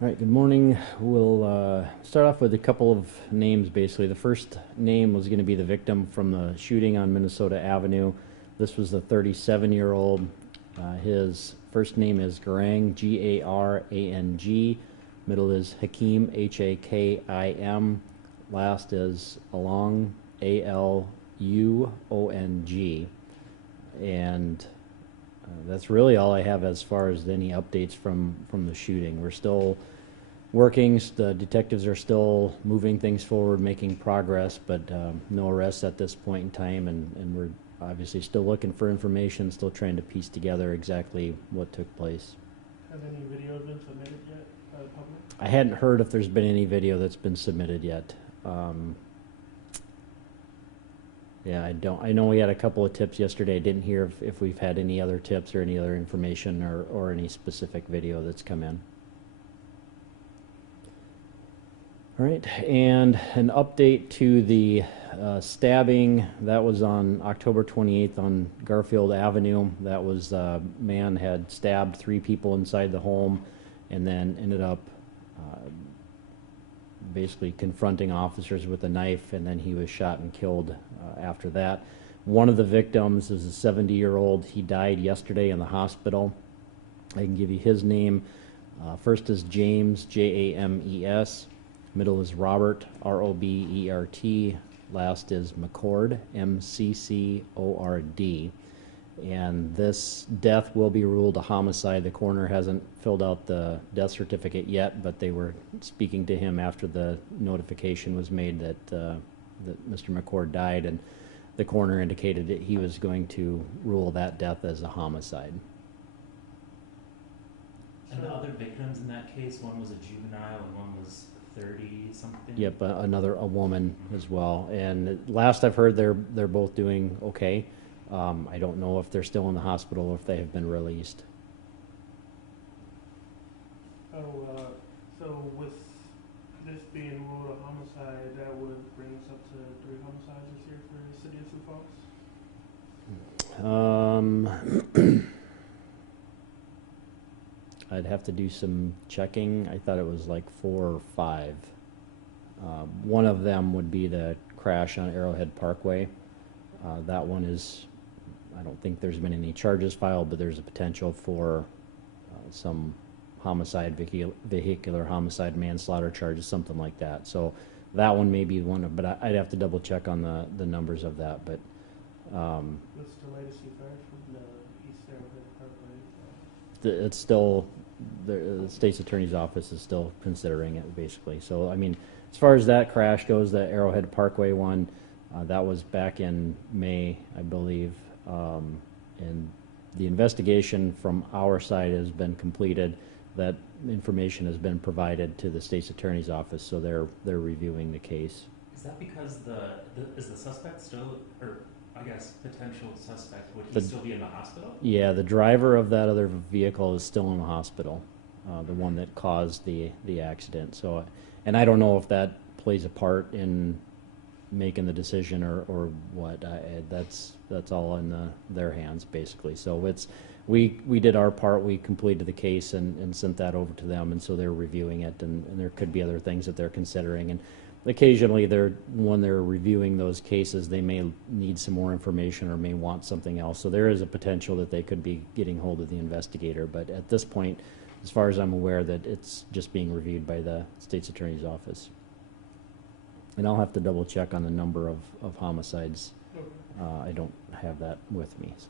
All right, good morning. We'll start off with a couple of names, basically. The first name was going to be the victim from the shooting on Minnesota Avenue. This was the 37-year-old. His first name is Garang, G-A-R-A-N-G. Middle is Hakim, H-A-K-I-M. Last is Along, A-L-U-O-N-G. And that's really all I have as far as any updates from the shooting. We're still working. The detectives are still moving things forward, making progress, but no arrests at this point in time, and we're obviously still looking for information, still trying to piece together exactly what took place. Has any video been submitted yet by the public? I hadn't heard if there's been any video that's been submitted yet. Yeah, I don't. I know we had a couple of tips yesterday. I didn't hear if we've had any other tips or any other information or any specific video that's come in. All right, and an update to the stabbing. That was on October 28th on Garfield Avenue. That was man had stabbed 3 people inside the home and then ended up basically confronting officers with a knife, and then he was shot and killed after that. One of the victims is a 70-year-old. He died yesterday in the hospital. I can give you his name. First is James, J-A-M-E-S. Middle is Robert, R-O-B-E-R-T. Last is McCord, M-C-C-O-R-D. And this death will be ruled a homicide. The coroner hasn't filled out the death certificate yet, but they were speaking to him after the notification was made that Mr. McCord died, and the coroner indicated that he was going to rule that death as a homicide. And the other victims in that case, one was a juvenile and one was 30 something? Yep, a woman as well. And last I've heard, they're both doing okay. I don't know if they're still in the hospital or if they have been released. So with this being ruled a homicide, that would bring us up to 3 homicides this year for the city of Sioux Falls? I'd have to do some checking. I thought it was like 4 or 5. One of them would be the crash on Arrowhead Parkway. That one is, I don't think there's been any charges filed, but there's a potential for some homicide, vehicular homicide, manslaughter charges, something like that. So that one may be one of, but I'd have to double check on the numbers of that. But What's the latest you've heard from the East Arrowhead Parkway? it's still, the state's attorney's office is still considering it, basically. So I mean, as far as that crash goes, the Arrowhead Parkway one, that was back in May, I believe, and the investigation from our side has been completed. That information has been provided to the state's attorney's office, so they're reviewing the case. Is that because is the suspect still, or I guess potential suspect, would he still be in the hospital? Yeah, the driver of that other vehicle is still in the hospital, the one that caused the accident. So, and I don't know if that plays a part in making the decision or what. That's all in their hands, basically. So we did our part. We completed the case and sent that over to them, and so they're reviewing it, and there could be other things that they're considering. And occasionally, when they're reviewing those cases, they may need some more information or may want something else. So there is a potential that they could be getting hold of the investigator. But at this point, as far as I'm aware, that it's just being reviewed by the state's attorney's office. And I'll have to double check on the number of homicides. Okay. I don't have that with me. So.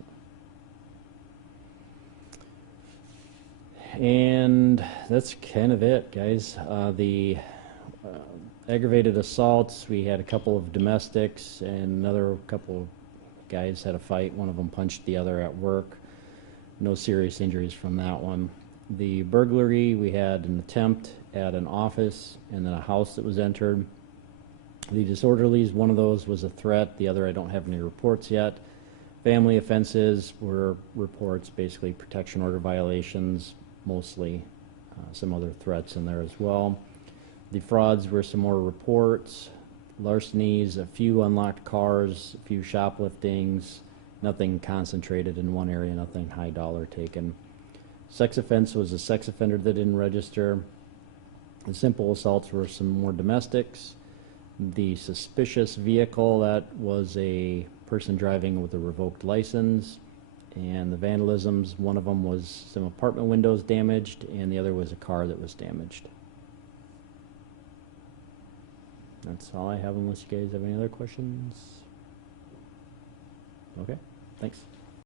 And that's kind of it, guys. The aggravated assaults, we had a couple of domestics, and another couple of guys had a fight. One of them punched the other at work. No serious injuries from that one. The burglary, we had an attempt at an office and then a house that was entered. The disorderlies, one of those was a threat. The other, I don't have any reports yet. Family offenses were reports, basically protection order violations, mostly. Some other threats in there as well. The frauds were some more reports. Larcenies, a few unlocked cars, a few shopliftings, nothing concentrated in one area, nothing high dollar taken. Sex offense was a sex offender that didn't register. The simple assaults were some more domestics. The suspicious vehicle, that was a person driving with a revoked license. And the vandalisms, one of them was some apartment windows damaged, and the other was a car that was damaged. That's all I have, unless you guys have any other questions. Okay, thanks.